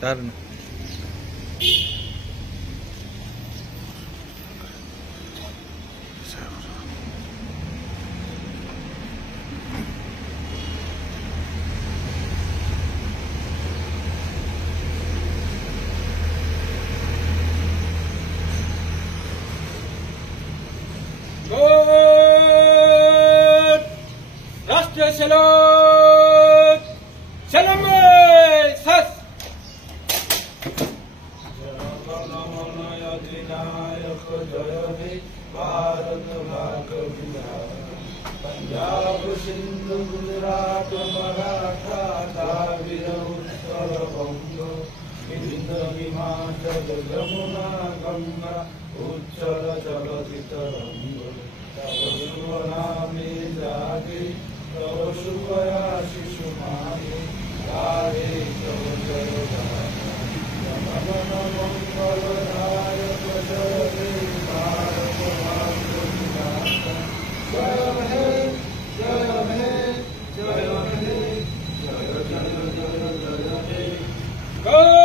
Claro, no. राष्ट्रीय सलाम सलाम सस पंजाब सिंधु गुजरात मराठा द्राविड़ उत्कल बंग विंध्य हिमाचल यमुना गंगा उच्चल जगति तरंग तव शुभ नामे जागे तव शुभया शिशु मागे गाहे तव जय गान मंगल दायक जय हे भारत भाग्य विधाता जय हे जय हे जय हे जय जय जय जय हे